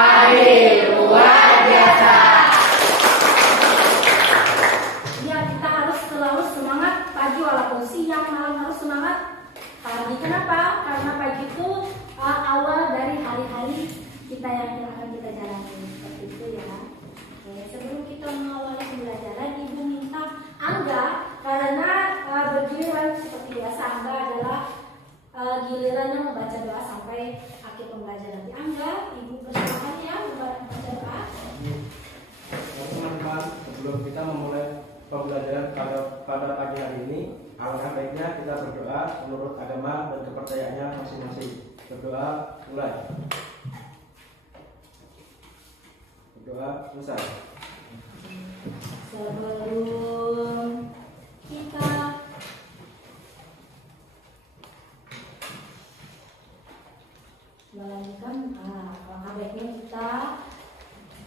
Hadir luar biasa. Ya, kita harus selalu semangat pagi walaupun siang malam harus semangat pagi. Kenapa? Karena pagi itu awal dari hari-hari kita yang akan kita jalani. Seperti itu ya. Oke, sebelum kita mengawali pembelajaran, Ibu minta Angga, karena bergiliran seperti biasa, Angga adalah gilirannya membaca doa sampai akhir pembelajaran. Angga, Ibu persilakan ya membaca doa. Teman-teman, sebelum kita memulai pembelajaran pada pagi hari ini, alangkah baiknya kita berdoa menurut agama dan kepercayaannya masing-masing. Berdoa mulai. Berdoa selesai. Sebelum kita melanjutkan,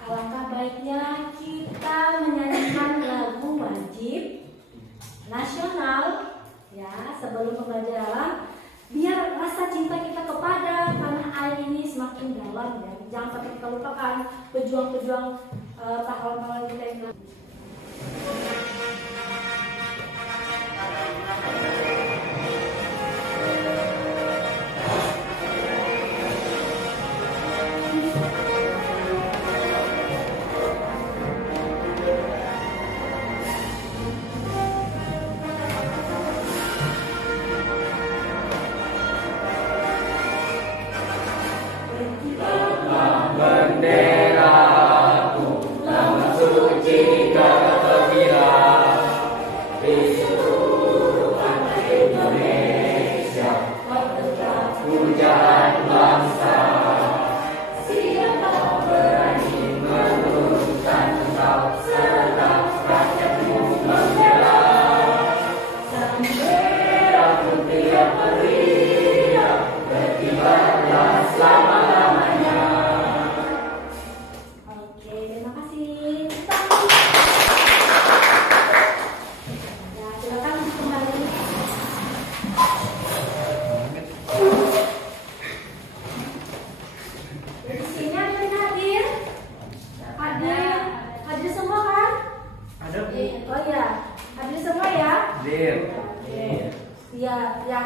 alangkah baiknya kita menyanyikan lagu wajib nasional ya sebelum pembelajaran, biar rasa cinta kita kepada tanah air ini semakin dalam ya. Jangan sampai kita lupakan pejuang-pejuang pahlawan-pahlawan kita yang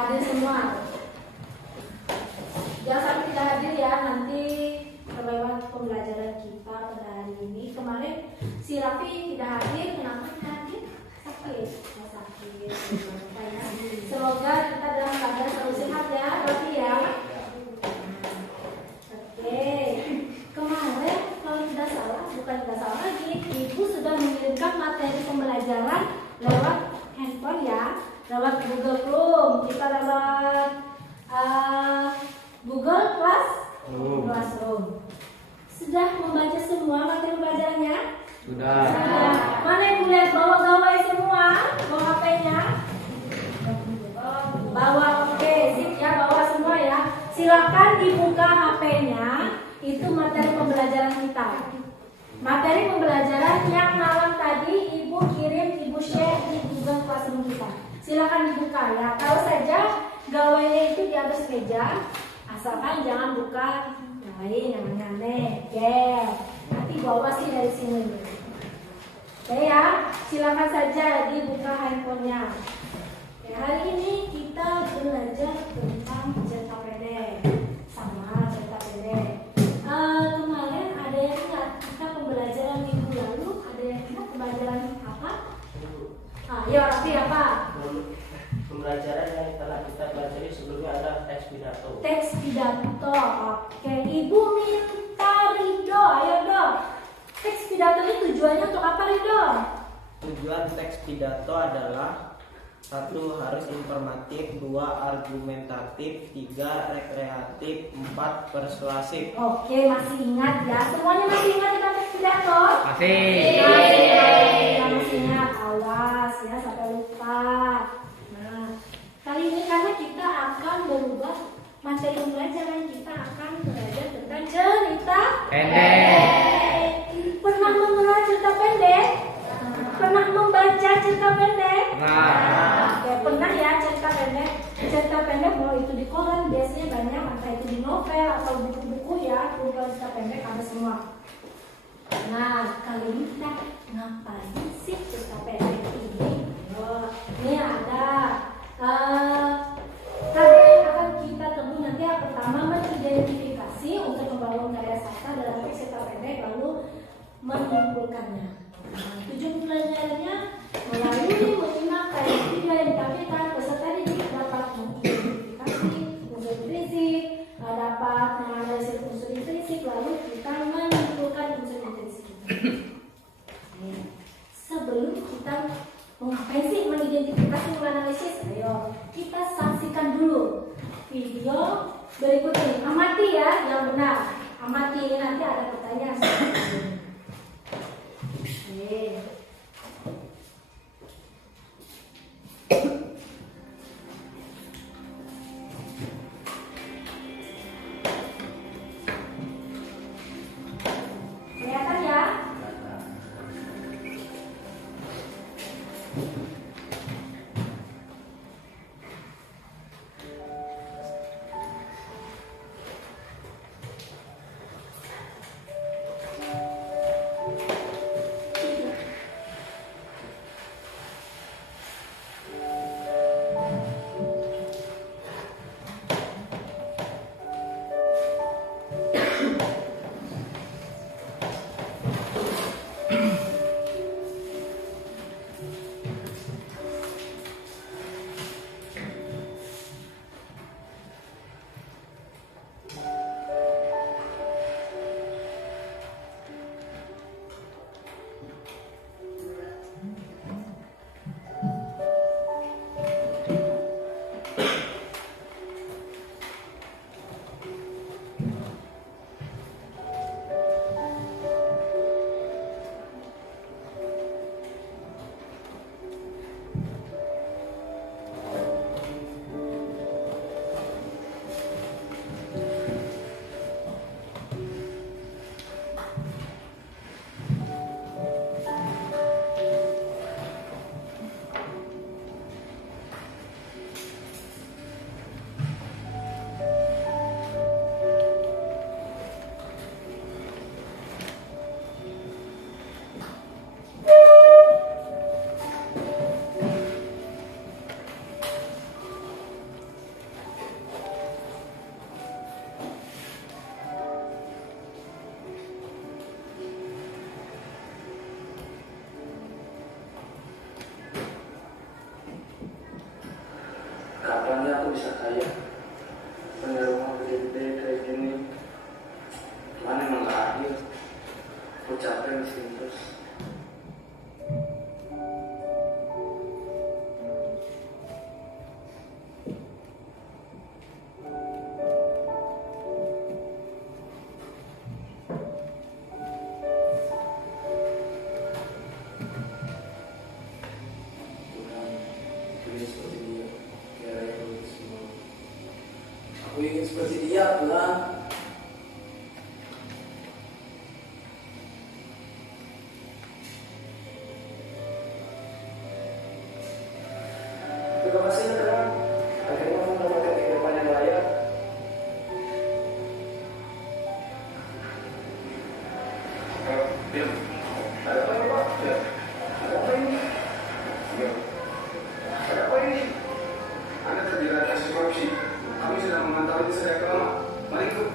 hadir semua. Jangan sampai tidak hadir ya, nanti terlewat pembelajaran kita pada hari ini. Kemarin si Raffi tidak hadir, kenapa tidak hadir? Sakit. Semoga kita dalam keadaan selalu sehat ya, Raffi ya. Oke. Kemarin kalau tidak salah, bukan tidak salah lagi, Ibu sudah mengirimkan materi pembelajaran lewat handphone ya. Lewat Google Classroom, kita lewat Google Classroom. Sudah membaca semua materi pembelajarannya? Sudah. Mana yang melihat bawa gawai semua? Bawa HP-nya? Bawa, oke, sip ya, bawa semua ya. Silakan dibuka HP-nya. Itu materi pembelajaran kita. Materi pembelajaran yang malam tadi Ibu kirim, Ibu share di Google Classroom kita. Silakan dibuka ya. Kalau saja gawainya itu di atas meja, asalkan jangan buka yang lain yang aneh-aneh. Nanti bawa sih dari sini. Oke ya, silakan saja dibuka handphonenya. Ya, hari ini kita belajar tentang cerita pendek. Sama cerita pendek. Kemarin ada yang ingat kita pembelajaran minggu lalu, ada yang ingat pembelajaran apa? Ya, Raffi apa? Pembelajaran yang telah kita pelajari sebelumnya adalah teks pidato. Teks pidato. Oke, Ibu minta Ridho, ayo dong. Teks pidato ini tujuannya untuk apa, Ridho? Tujuan teks pidato adalah 1. Harus informatif, 2. Argumentatif, 3. Rekreatif, 4. Persuasif. Oke, masih ingat ya? Semuanya masih ingat tentang teks pidato? Masih. Masih ingat. Awas ya, sampai lupa. Kali ini karena kita akan berubah materi pembelajaran, kita akan belajar tentang cerita pendek. Pernah mengenal cerita pendek? Pernah membaca cerita pendek? Oke, pernah ya cerita pendek. Cerita pendek mau itu di koran biasanya banyak, entah itu di novel atau buku-buku ya ya, kumpulan cerita pendek ada semua. Nah, kali ini kita ngapain sih cerita pendek ini? Oh, ini ada karya yang akan kita temui nanti. Yang pertama, mengidentifikasi untuk membangun karya sastra dalam teks cerita pendek, lalu menyimpulkannya. Nah, tujuan belajarnya melalui menyimak karya tiga yang ditampilkan, peserta didik dapat mengidentifikasi unsur intrinsik, dapat menganalisis unsur intrinsik, lalu kita menyimpulkan unsur intrinsik. Sebelum kita mengapain sih mengidentifikasi, menganalisis, ayo kita saksikan dulu video berikut ini. Amati ya, yang benar. Amati, ini nanti ada pertanyaan. Kelihatan ya? Kapan ya aku bisa kaya? Punya rumah gede-gede kayak gini. Cuman emang gak adil. Aku capek miskin terus. Aku ingin seperti dia, Tuhan. Terima kasih, Tuhan. Akhirnya aku mendapatkan kehidupan yang layak. Ada apa ini, Pak? Ada apa ini? Ada apa ini? Anda terjerat kasus korupsi. Kami sedang memantau ini sejak lama. Mari ikut.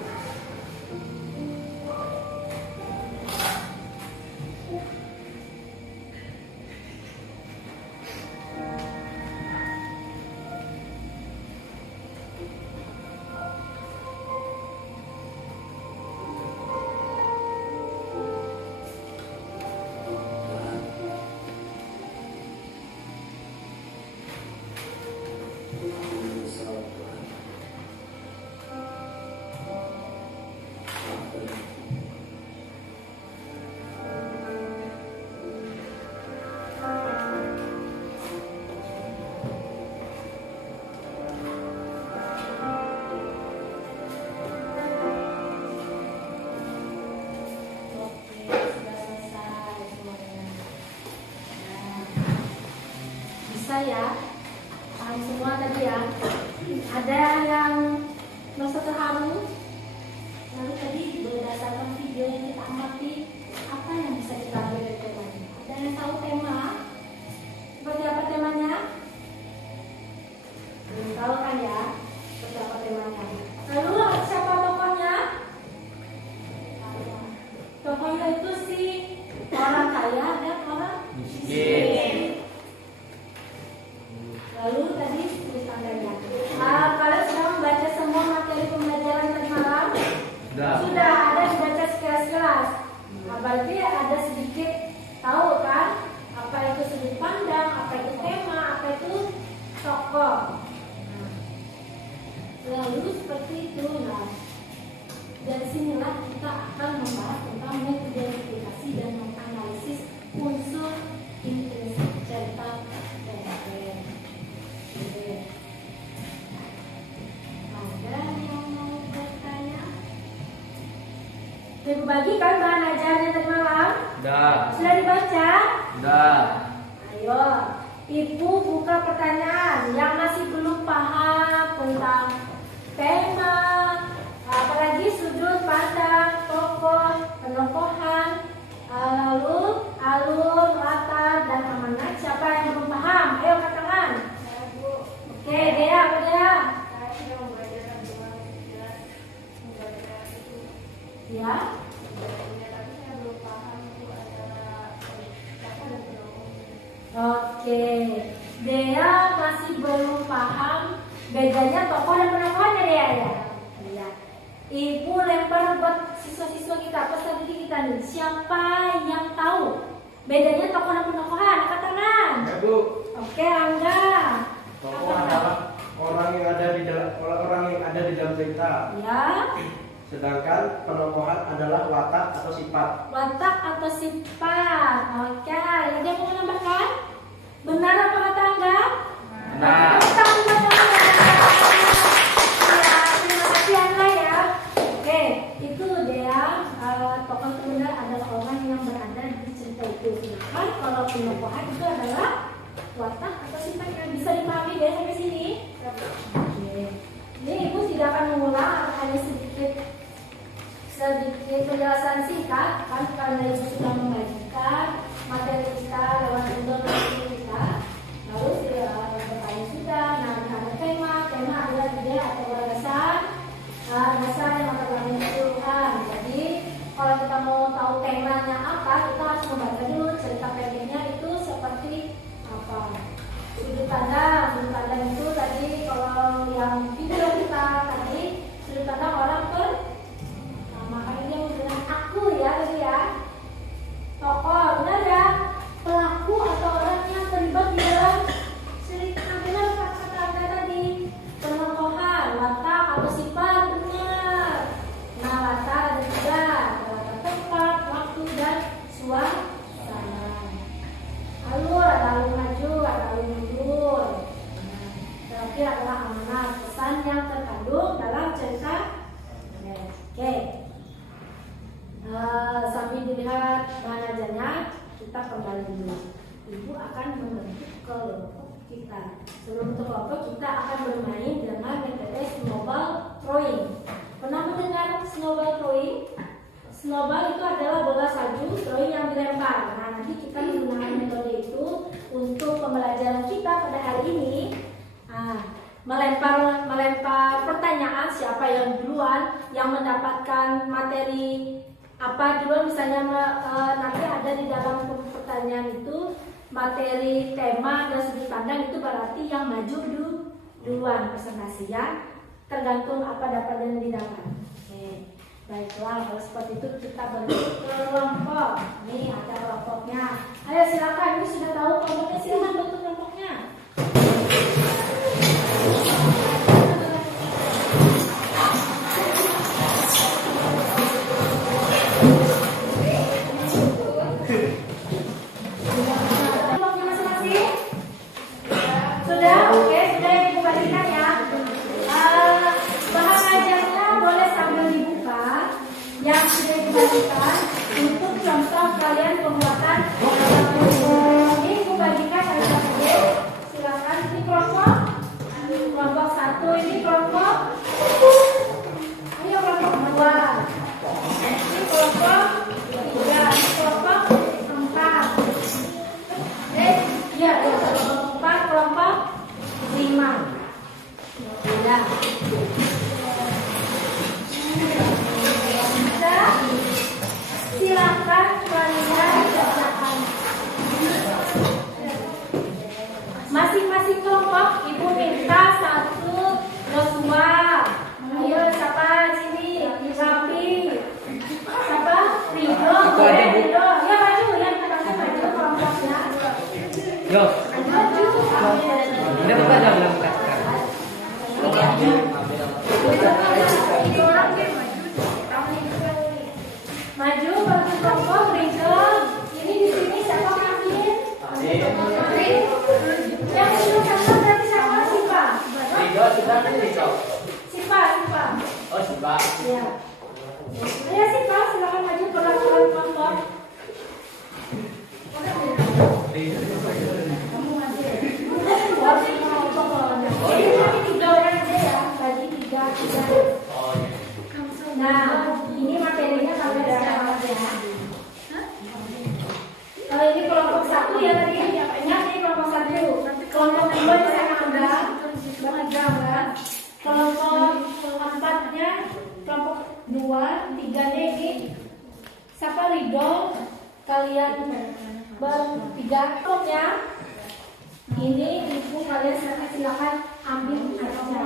Ya, paham semua tadi ya. Ada yang merasa terharu? Lalu tadi Sudah ada dibaca sekilas-sekilas. Nah, berarti ada sedikit tahu kan apa itu sudut pandang, apa itu tema, apa itu tokoh. Lalu seperti itu. Nah, dari sinilah kita akan membahas tentang mengidentifikasi dan menganalisis unsur intrinsik cerita pendek. Ada yang mau bertanya? Ibu bagi kan bahan ajarnya tadi malam? Sudah dibaca? Ayo, Ibu buka pertanyaan yang masih belum paham tentang tema, apalagi sudut pandang, tokoh, penokohan, lalu alur, latar, dan amanat. Siapa yang belum paham? Ayo angkat tangan. Oke, Dea. Ya. Oke, Dea masih belum paham bedanya tokoh dan penokohannya Dea ya. Iya. Ibu lempar buat siswa-siswa kita, peserta didik kita nih. Siapa yang tahu bedanya tokoh dan penokohan? Angkat tangan. Ya, Bu. Oke, Angga. Tokoh adalah orang yang ada di dalam cerita. Ya. Sedangkan penokohan adalah watak atau sifat. Watak atau sifat. Oke, ada yang mau menambahkan? Benar apa kata Angga? Benar. Ya, terima kasih Angga ya. Oke, itu dia tokoh itu benar adalah orang yang berada di cerita itu. Sedangkan kalau penokohan itu adalah watak atau sifat yang bisa dipahami ya sampai sini. Oke. Ini Ibu tidak akan mengulang, hanya sedikit penjelasan singkat kan karena Ibu sudah membagikan materi kita lewat metode kita. Lalu bertanya sudah, nah ada tema adalah ide atau gagasan, dasar yang mata pelajaran keseluruhan. Jadi kalau kita mau tahu temanya apa, kita harus membaca dulu cerita pendeknya itu seperti apa. Sudut pandang itu tadi kalau yang video kita tadi sudut pandang orang makanya dia menggunakan aku ya tadi ya. Tokoh benar ya, pelaku atau orang yang terlibat di dalam cerita, benar kata-kata Anda tadi. Penokohan, watak atau sifat, benar. Nah, latar ada juga, latar tempat, waktu dan suasana. Alur, ada alur maju, ada alur mundur. Terakhir adalah amanat, pesan yang terkandung dalam cerita. Oke. Sambil dilihat bahan ajarnya, kita kembali dulu. Ibu akan membentuk kelompok kita. Sebelum bentuk kelompok, kita akan bermain dengan metode snowball throwing. Pernah mendengar snowball throwing? Snowball itu adalah bola salju throwing yang dilempar. Nah, nanti kita menggunakan metode itu untuk pembelajaran kita pada hari ini. Melempar pertanyaan, siapa yang duluan yang mendapatkan materi apa duluan, misalnya nanti ada di dalam pertanyaan itu materi tema dan sudut pandang, itu berarti yang maju duluan presentasi ya, tergantung apa dapat dan didapat. Oke, baiklah, kalau seperti itu kita bentuk kelompok. Nih ada kelompoknya. Ayo silakan, ini sudah tahu kelompoknya, silakan bentuk kelompoknya. Untuk contoh kalian pembuatan ini aku bagikan satu-satu. Silakan, ini kelompok satu, ini kelompok, ayo kelompok dua, ini kelompok tiga, ini kelompok empat, ya kelompok empat, kelompok lima. Ya. Silakan kalian kerjakan. Masing-masing kelompok Ibu minta satu brosur Maju bagi kelompok berikut. Ini di sini siapa ngambil? Yang belum sama berarti siapa? Sipa. Sipa. Oh, Sipa. Ya. Ayo Sipa, silakan maju perlakuan kelompok. Kamu maju. Ini 3 orang aja ya, bagi 3. Oh, iya. Nah, ini materinya sampai sekarang ya. Kalau ini kelompok 1 ya tadi, ingat ini kelompok 1. Kelompok 2 ini saya gambar, kelompok 4-nya, kelompok 2, 3-nya ini. Siapa Ridho? Kalian bertiga kelompoknya. Ini ibu kalian silakan ambil aja.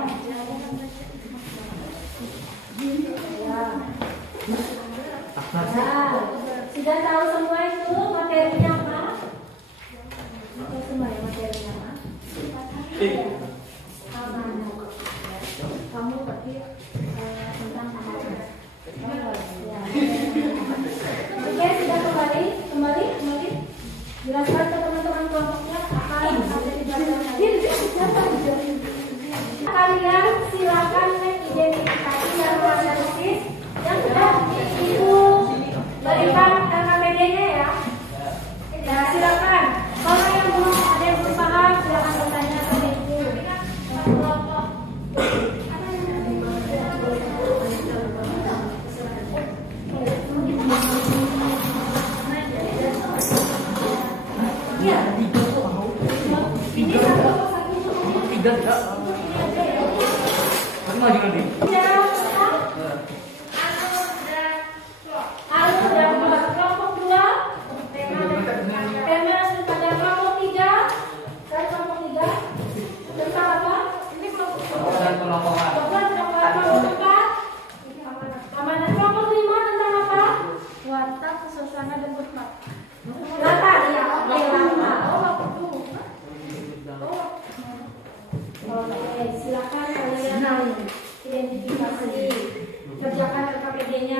Nah, sudah tahu semua itu materinya apa? Tahu semua ya materinya apa? Amanah. Kamu berarti tentang amanah. Ya. Oke, sudah kembali. Jelaskan ke teman-teman kelompoknya apa yang ada di dalam. Kalian silakan mengidentifikasi yang analisis yang sudah ibu berikan KKPD-nya ya. Ya silakan. Kalau yang belum ada yang belum paham silakan bertanya ke ibu. Ya. Ini satu. Kelompok 2 tema pada kelompok 3 dan kelompok 3 tentang apa? Ini kelompok 4 amanah. Kelompok 5 tentang apa? Watak, suasana dan berkat. Latar ya, oke latar. Oke, silakan kalian identifikasi, kerjakan KKPD-nya.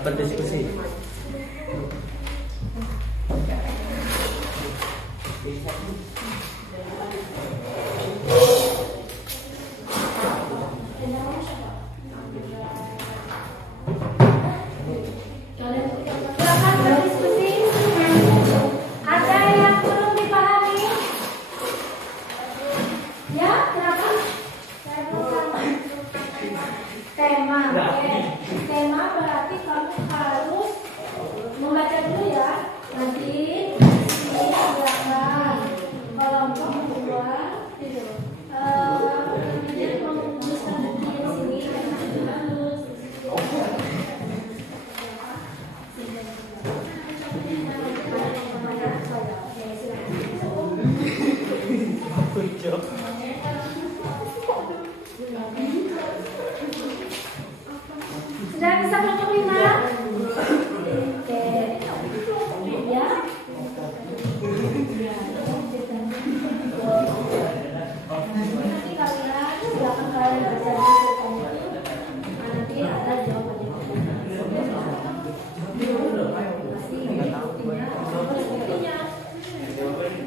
Berdiskusi. Silakan berdiskusi. Ada yang belum dipahami? Ya, kenapa? Tema. Oke. Tema berarti kamu harus membaca dulu ya. Nanti ini silakan kelompok 2 jadi merumuskan di sini harus sudah bisa kelompok 5? Oke. Ya. Nanti kalian silakan kalian baca dulu. Nanti ada jawabannya. Buktinya.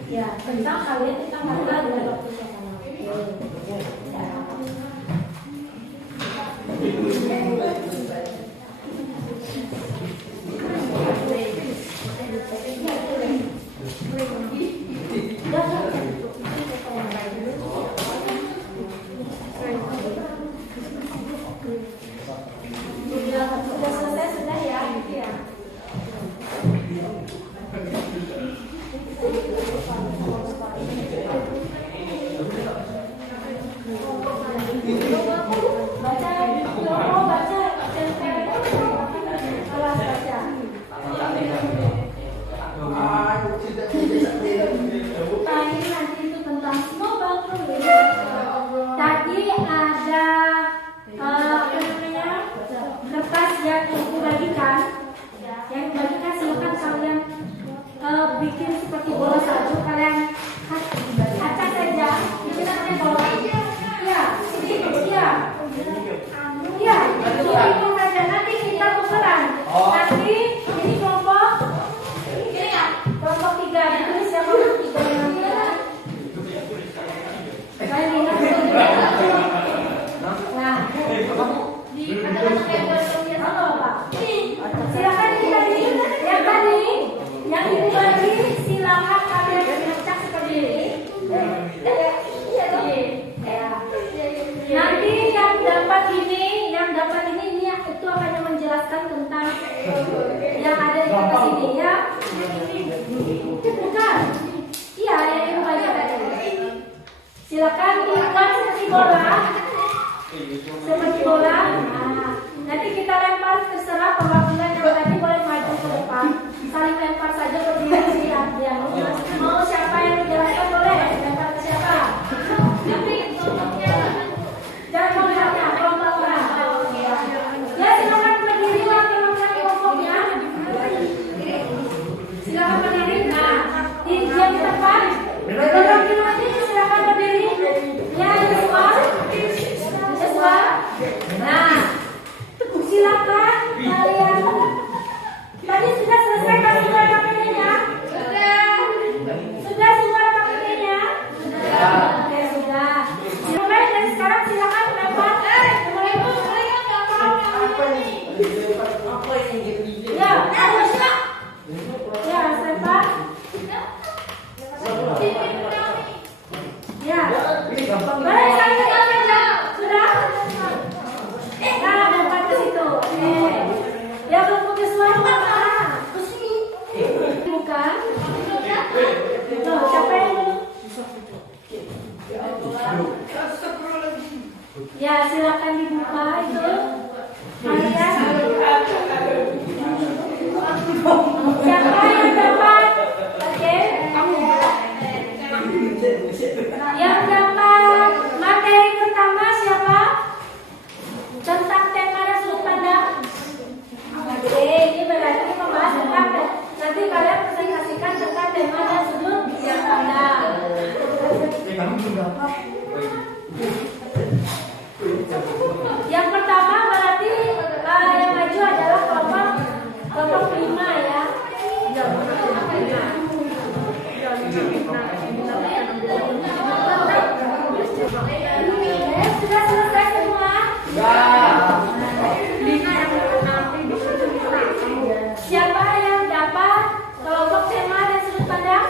Ya, tentang kalian tentang harga dan waktu suasana. Sudah selesai sudah ya, gitu ya. Bukan. Iya, yang ibu baca tadi. Silakan dibuat seperti bola. Seperti bola. Nah, nanti kita lempar, terserah perwakilan yang tadi boleh maju ke depan. Saling lempar saja berdiri sih yang mau siapa yang menjelaskan boleh lempar ke siapa. Jangan kelompoknya, kelompoknya. Ya silakan berdiri wakil-wakil kelompoknya. Silakan berdiri. Nah, di diam tempat. Laki-laki silakan berdiri. Ya, Yeswa. Nah, silakan kalian. Tadi sudah selesai kan suara KPD-nya? Sudah suara KPD-nya? Oke, sudah. Mulai dari sekarang silakan lempar. Ya, harusnya. Ya, lempar. Ya. Boleh sekali lagi. Sudah? Nah, lempar ke situ. Oke. Ya, belum ke suara mana? Bukan. Tuh, siapa yang belum? Ya, silakan dibuka itu. Kalian. Siapa yang dapat? Oke. Yang dapat materi pertama siapa? Tentang tema dan sudut pandang. Oke, ini berarti membahas tentang nanti kalian presentasikan tentang tema dan sudut pandang. Yang pertama berarti yang maju adalah kelompok 5 ya. Sudah selesai semua? Siapa yang dapat kelompok tema dan sudut pandang?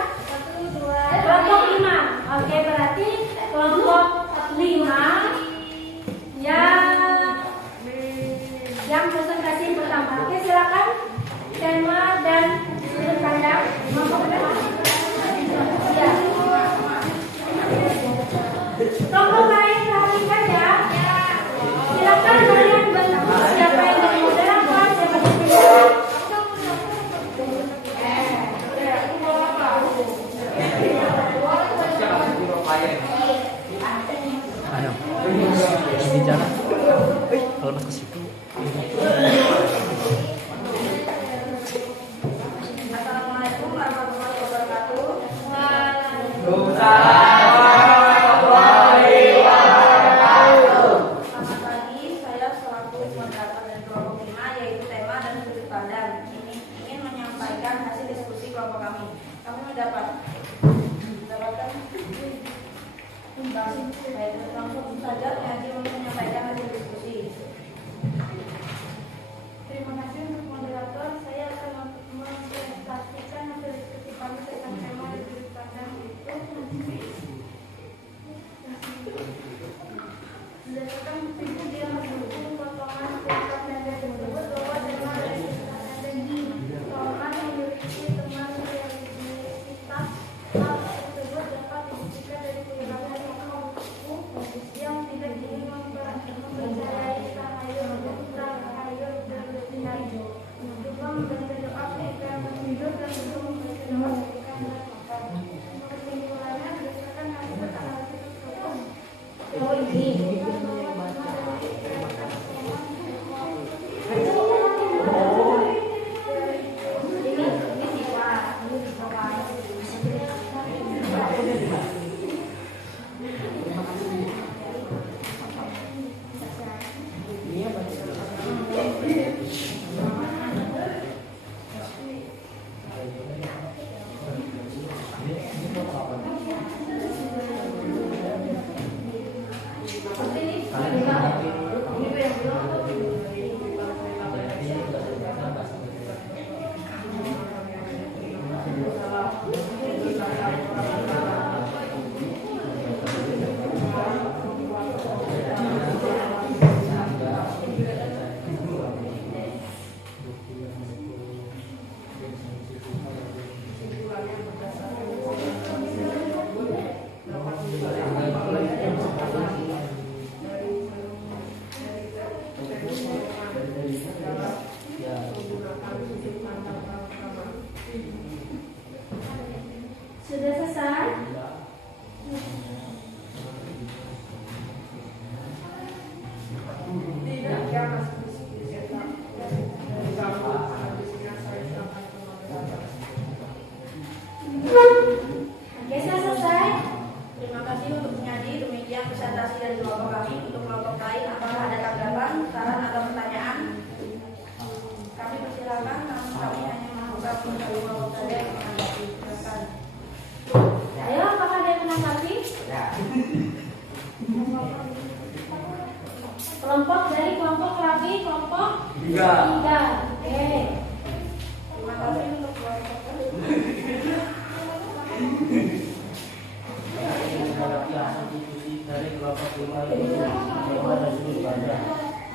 Kelompok 5. Oke, berarti kelompok 5 yang presentasi pertama. Oke, silakan tema dan sudut pandang. Ya. Tolong lain perhatikan ya. Silakan kalian bantu siapa yang jadi moderator, siapa yang jadi bicara kalau ke situ. Assalamualaikum warahmatullahi wabarakatuh. Selamat pagi, saya selaku moderator dari kelompok 5 yaitu tema dan sudut pandang. Ingin menyampaikan hasil diskusi kelompok kami. Kami mendapatkan baik, langsung saja Haji menyampaikan hasil diskusi. Terima kasih untuk moderator. Saya akan mempresentasikan hasil diskusi kami tentang tema dan sudut pandang itu. Berdasarkan bukti dia mendukung potongan singkat dan tersebut bahwa tema dan sudut pandang seorang memiliki teman religiositas hal tersebut dapat dibuktikan dari perilaku yang tidak ingin mempercayai tahayul dan bertinaju. Juga membaca doa ketika tidur dan juga membaca doa ketika makan. Kesimpulannya berdasarkan hasil analisis tersebut. Kelompok dari kelompok Raffi, kelompok 3. 3. Oke. Terima kasih untuk kelompok menanggapi hasil diskusi dari kelompok 5 yaitu tema dan sudut pandang.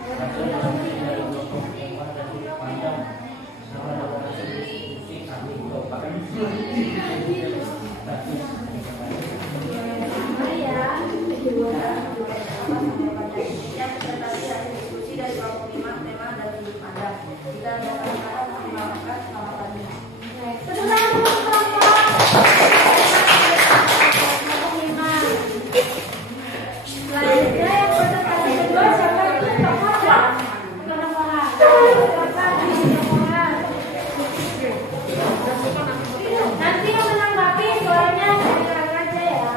Hasil diskusi dari kelompok 5 dan sudut pandang sama dengan hasil diskusi kami kelompok yang presentasi hasil diskusi dari kelompok 5 tema dan sudut pandang. Jika ada pertanyaan, silakan selamat pagi. Selanjutnya yang presentasi kedua siapa itu? Tokoh dan tokohan. Nanti yang menanggapi suaranya dengarkan aja ya.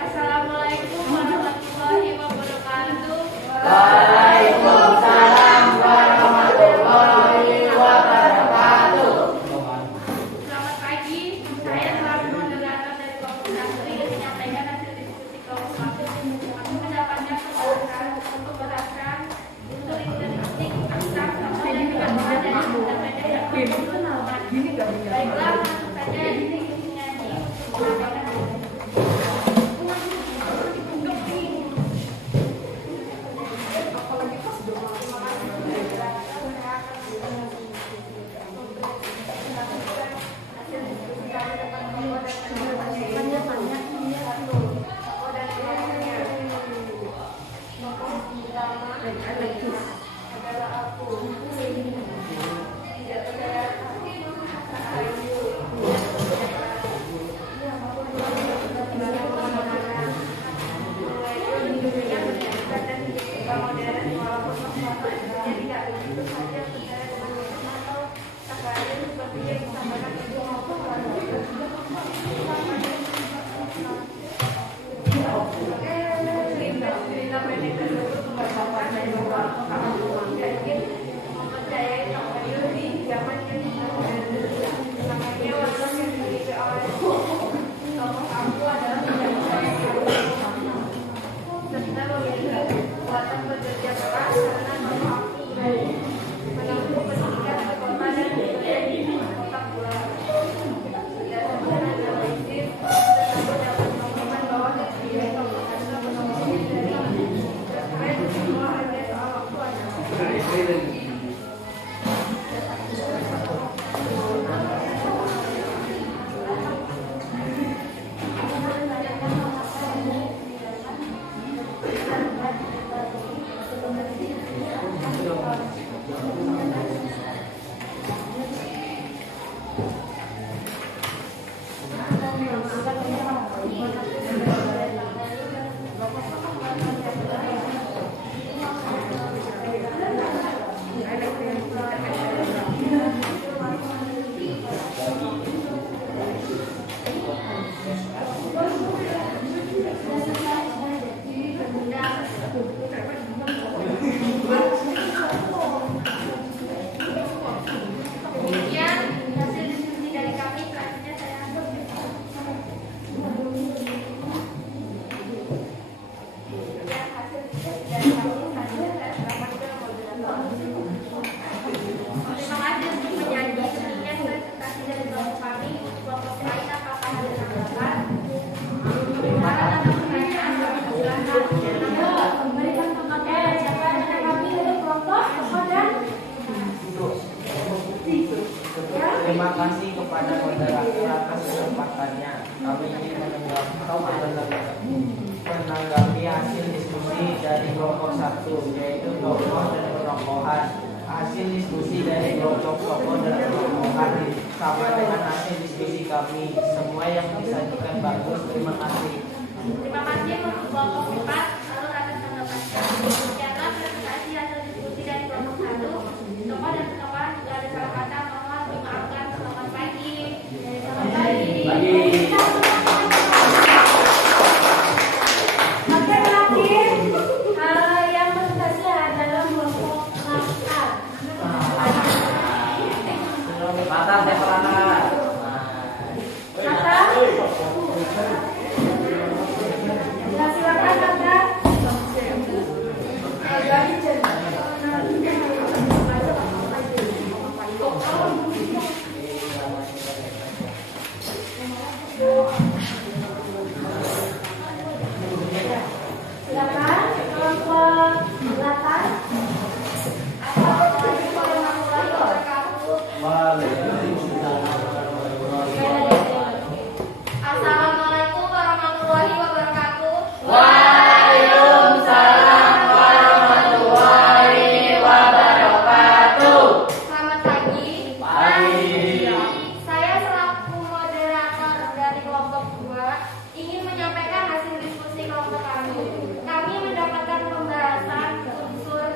Assalamualaikum warahmatullahi wabarakatuh. Waalaikumsalam warahmatullahi wabarakatuh. Selamat pagi. Saya selaku moderator dari kelompok 1 ingin menyampaikan hasil diskusi kelompok 1. Kami mendapatkan kesempatan untuk berasal untuk identik tentang tokoh dan tokohan dari intermedia yang berkelompok. Baiklah, langsung saja diskusinya ini. Terima kasih kepada moderator atas kesempatannya. Kami ingin menanggapi hasil diskusi dari kelompok 1, yaitu tokoh dan tokohan. Hasil diskusi dari kelompok tokoh dan tokohan sama dengan hasil diskusi kami. Semua yang disajikan bagus. Terima kasih. Terima kasih untuk kelompok 4. Lalu ada tanggapan mendapatkan. Demikianlah presentasi hasil diskusi dari kelompok 1. Tokoh dan tokoh juga ada salah kata, mohon dimaafkan. Selamat pagi. Selamat pagi. Oke, terakhir yang presentasi adalah kelompok 8. Mata saya peranan. Kata? Ya, silakan Kata. Silakan kelompok 8. Assalamualaikum warahmatullahi wabarakatuh. Waalaikumsalam warahmatullahi wabarakatuh. Selamat pagi. Pagi. Saya selaku moderator dari kelompok 2 ingin menyampaikan hasil diskusi kelompok kami. Kami mendapatkan pembahasan unsur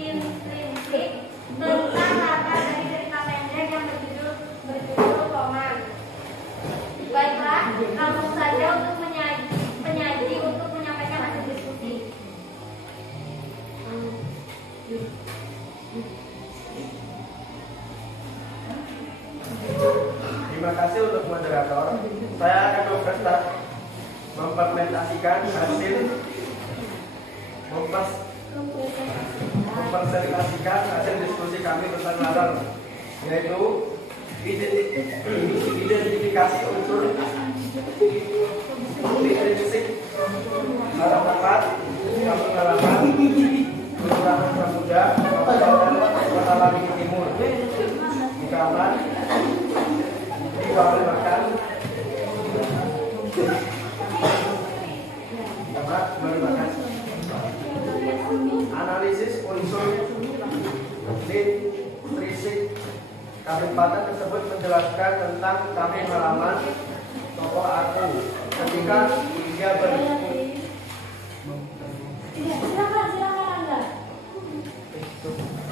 intrinsik tentang latar dari cerita pendek yang berjudul Roman. Baiklah, langsung saja untuk penyaji untuk menyampaikan hasil diskusi. Terima kasih untuk moderator. Saya akan mempresentasikan hasil diskusi kami tentang latar, yaitu identifikasi unsur intrinsik, latar tempat, kampung halaman, Kelurahan Pramuda, Kabupaten Kota Waringin Timur, Bukaman, Diwali Makan, analisis unsur intrinsik. Kabupaten tersebut menjelaskan tentang kampung halaman tokoh aku ketika dia Silakan Anda.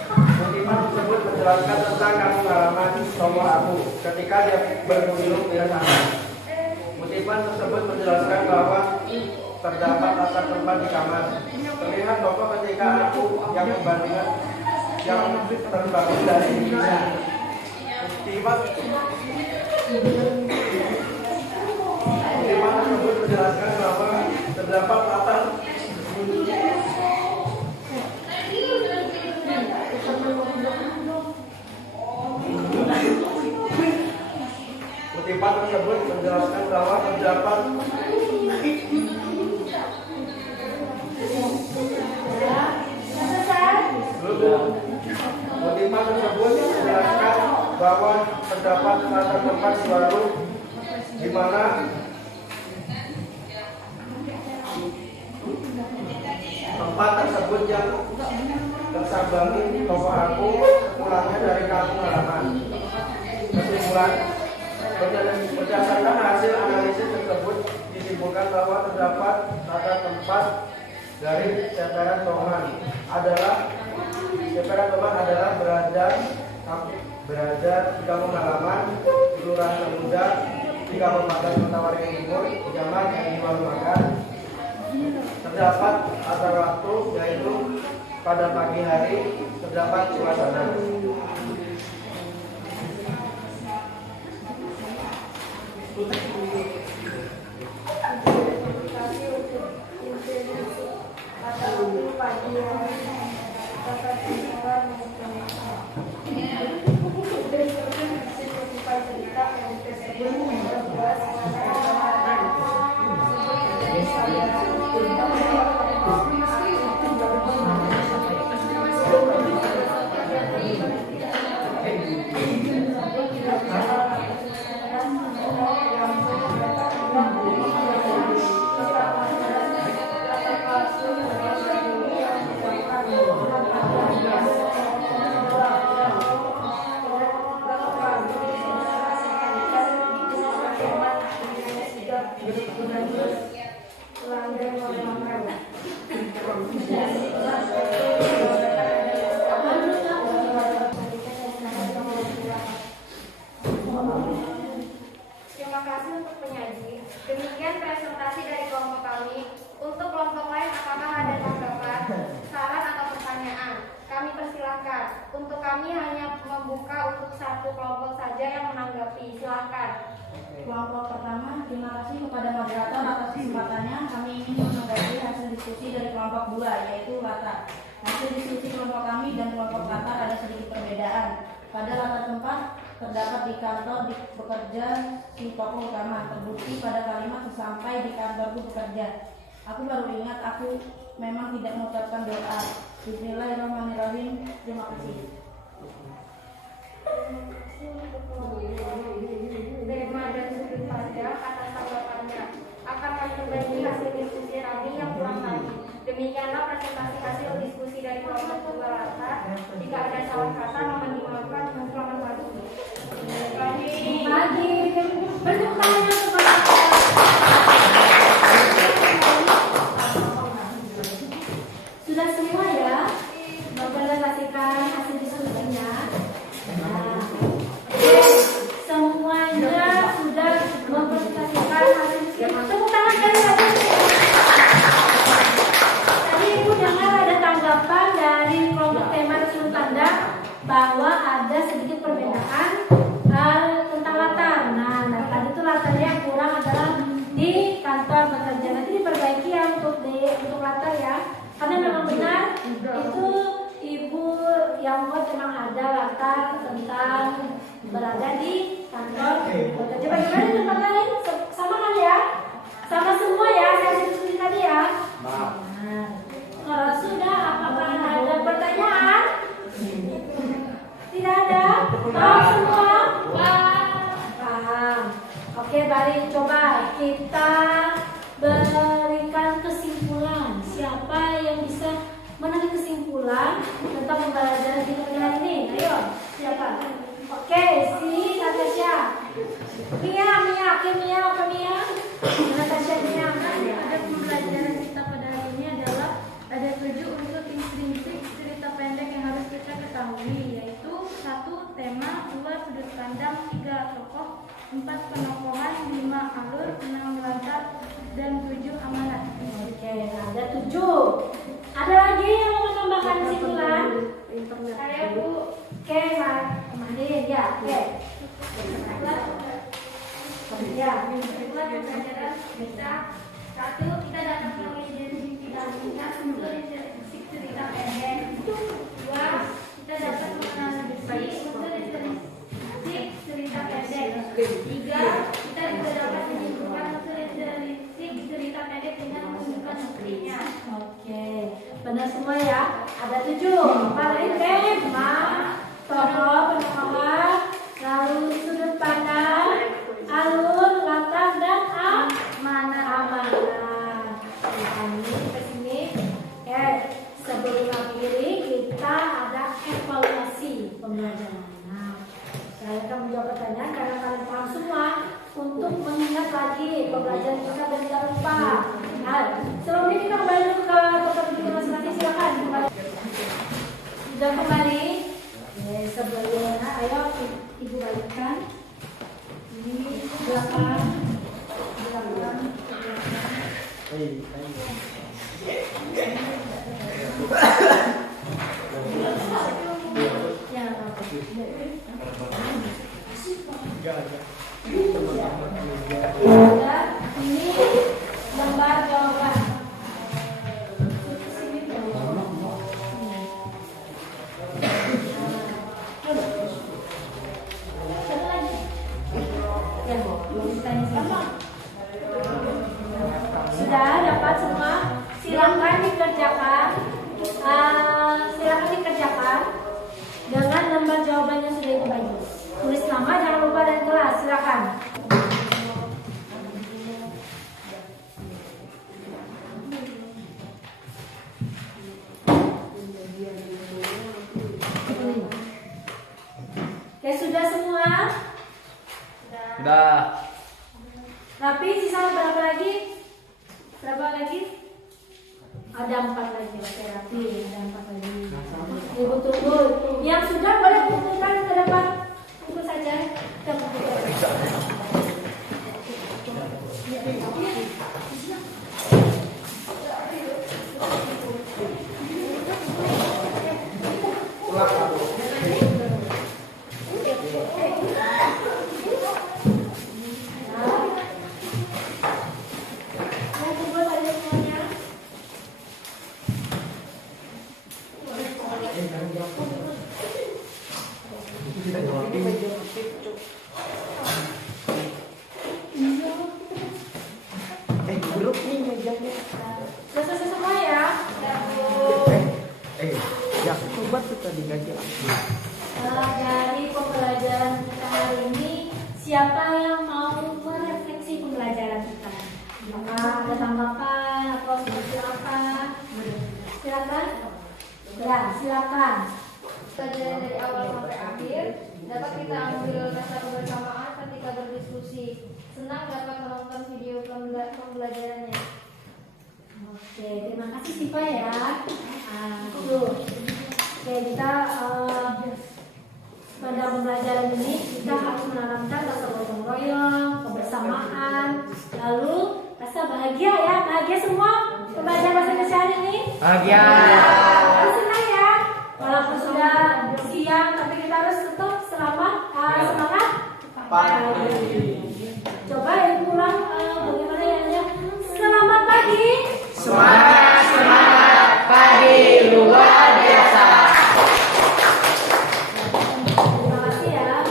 Motifan tersebut menjelaskan tentang kampung halaman tokoh aku ketika dia berkunjung ke sana. Motifan tersebut menjelaskan bahwa terdapat latar tempat di kamar. Terlihat tokoh ketika aku yang membandingkan yang terbangun dari dirinya. Motifan tersebut menjelaskan bahwa terdapat latar Motifan tersebut menjelaskan bahwa terdapat Motifan tersebut menjelaskan bahwa terdapat latar tempat baru di mana tempat tersebut yang tersambangi tokoh aku pulangnya dari kampung halaman. Kesimpulan, berdasarkan hasil analisis tersebut disimpulkan bahwa terdapat latar tempat dari sebaran Toman adalah berada di kampung halaman Kelurahan Pramuda di Kabupaten Kota Waringin Timur, Kecamatan yang Diwali Makan. Terdapat latar waktu yaitu pada pagi hari terdapat suasana. Terima kasih untuk penyaji. Demikian presentasi dari kelompok kami. Untuk kelompok lain, apakah ada tanggapan, saran atau pertanyaan? Kami persilahkan. Untuk kami hanya membuka untuk satu kelompok saja yang menanggapi. Silahkan. Kelompok pertama, terima kasih kepada moderator atas kesempatannya. Kami ingin menanggapi hasil diskusi dari kelompok 2, yaitu latar. Hasil diskusi kelompok kami dan kelompok latar ada sedikit perbedaan. Pada latar tempat terdapat di kantor bekerja si tokoh utama, terbukti pada kalimat sesampai di kantorku bekerja. Aku baru ingat aku memang tidak mengucapkan doa. Bismillahirrahmanirrahim. Terima kasih. Tema dan sudut pandang atas tanggapannya. Akan kami berbagi hasil diskusi kami yang kurang tadi. Demikianlah presentasi hasil diskusi dari kelompok 2 latar. Jika ada salah kata, mohon dimaafkan. Selamat pagi. Pagi. Bertepuk tangan kepada sudah semua ya mempresentasikan hasil diskusinya. Nah, oke, semuanya sudah mempresentasikan hasil diskusi. Tepuk tangan dari tadi Ibu dengar ada tanggapan dari kelompok tema dan sudut pandang bahwa ada sedikit perbedaan tentang latar. Nah, tadi itu latarnya yang kurang adalah di kantor bekerja. Nanti diperbaiki ya untuk latar ya. Karena memang benar itu Ibu yang buat memang ada latar tentang berada di kantor bekerja. Bagaimana di tempat lain? Sama kan ya? Sama semua ya, saya diskusi tadi ya. Nah, kalau sudah, apakah ada pertanyaan? Tidak ada? Paham semua? Paham. Oke, mari coba kita berikan kesimpulan. Siapa yang bisa menarik kesimpulan tentang pembelajaran di dunia ini? Ayo, siapa? Oke, si Natasha. Mia. Natasha, Mia. Ada pembelajaran kita pada hari ini adalah ada 7 unsur intrinsik cerita pendek yang harus kita ketahui, yaitu 1. Tema, 2. Sudut pandang, 3. Tokoh, 4. Penokohan, 5. Alur, 6. Latar, dan 7. Amanat. Oke, ada 7. Ada lagi yang mau menambahkan kesimpulan? Saya Bu. Oke, Mandin ya. Oke. Ya. Buat pembelajaran kita 1. Kita dapat mengidentifikasikan unsur intrinsik cerita pendek. 2. Kita dapat menganalisis unsur intrinsik cerita pendek. 3. Kita juga dapat menyimpulkan unsur intrinsik cerita pendek dengan menunjukkan buktinya. Oke, benar semua ya. Ada 7. Apa lain? Tema, tokoh, penokohan, lalu sudut pandang, alur, latar, dan amanat. Ini ke sini. Oke, sebelum akhiri kita ada evaluasi pembelajaran. Nah, saya akan menjawab pertanyaan karena kalian paham semua untuk mengingat lagi pembelajaran kita dan tidak lupa. Nah, sebelum ini kita kembali dulu ke tempat duduk masing-masing. Silakan kembali. Sudah kembali. Sebelumnya, ayo Ibu balikkan. Ini belakang. Ini lembar jawaban. Sudah dapat semua? Silakan dikerjakan. Silakan dikerjakan dengan lembar jawaban yang sudah dibagi. Tulis nama, jangan lupa, dan kelas. Silakan. Oke, sudah semua? Udah. Tapi sisa berapa lagi? Berapa lagi? Ada 4 lagi, terapi, ada 4 lagi. Ibu tunggu. Yang sudah boleh kumpulkan ke depan. Kumpul saja. Kita kumpulkan. Yang kumpul saja semuanya. Sudah selesai semua ya? Ya, coba tuh tadi gaji aku. Dari pembelajaran kita hari ini, siapa yang mau merefleksi pembelajaran kita? Apakah ada tanggapan atau seperti apa? Silakan. Ya, silakan. Pelajaran dari awal sampai akhir dapat kita ambil rasa kebersamaan ketika berdiskusi. Senang dapat menonton video pembelajarannya. Oke, terima kasih Siva ya. Oke, kita pada pembelajaran ini kita harus menanamkan rasa gotong royong, kebersamaan, lalu rasa bahagia ya. Bahagia semua pembelajaran bahasa Indonesia hari ini. Bahagia. Harus senang ya. Walaupun sudah siang, tapi kita harus tetap semangat. Pagi. Coba ibu ulang bagaimana ya? Selamat pagi. Semangat pagi luar biasa. Terima kasih ya.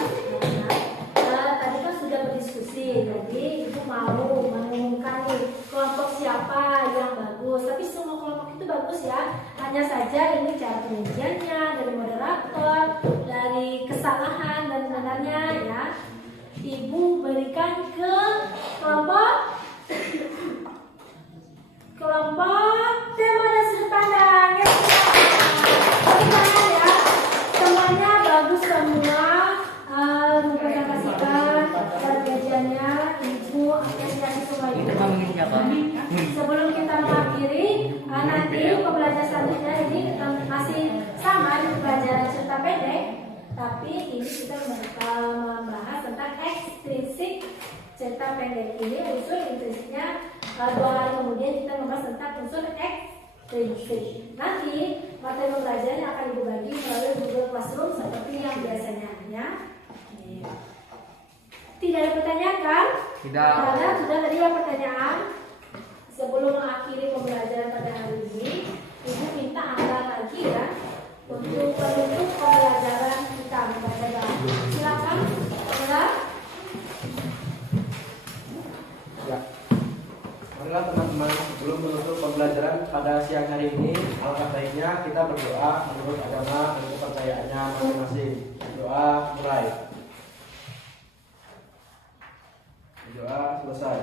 Tadi kan sudah berdiskusi, jadi ibu mau mengumumkan nih kelompok siapa yang bagus. Tapi semua kelompok itu bagus ya. Hanya saja ini cara pengujiannya dari moderator, dari kesalahan dan benarnya ya. Ibu berikan ke kelompok tema dan sudut pandang ya. Ya, semuanya bagus semua. Mempresentasikan kajiannya, ibu apresiasi semua ibu. Sebelum kita mengakhiri, nanti pembelajaran selanjutnya ini masih sama di pembelajaran cerita pendek, tapi ini kita membahas tentang ekstrinsik cerita pendek ini. Unsur intrinsiknya 2 hari kemudian kita membahas tentang unsur ekstrinsik. Nanti materi pembelajaran akan ibu bagi melalui Google Classroom seperti yang biasanya ya. Tidak ada pertanyaan kan? Tidak. Karena sudah tadi ada pertanyaan. Sebelum mengakhiri pembelajaran pada hari ini, ibu minta Anda lagi ya untuk penutup pembelajaran kita. Silakan, Anda. Ya. Marilah teman-teman, sebelum menutup pembelajaran pada siang hari ini, alangkah baiknya kita berdoa menurut agama dan kepercayaannya masing-masing. Doa mulai. Doa selesai.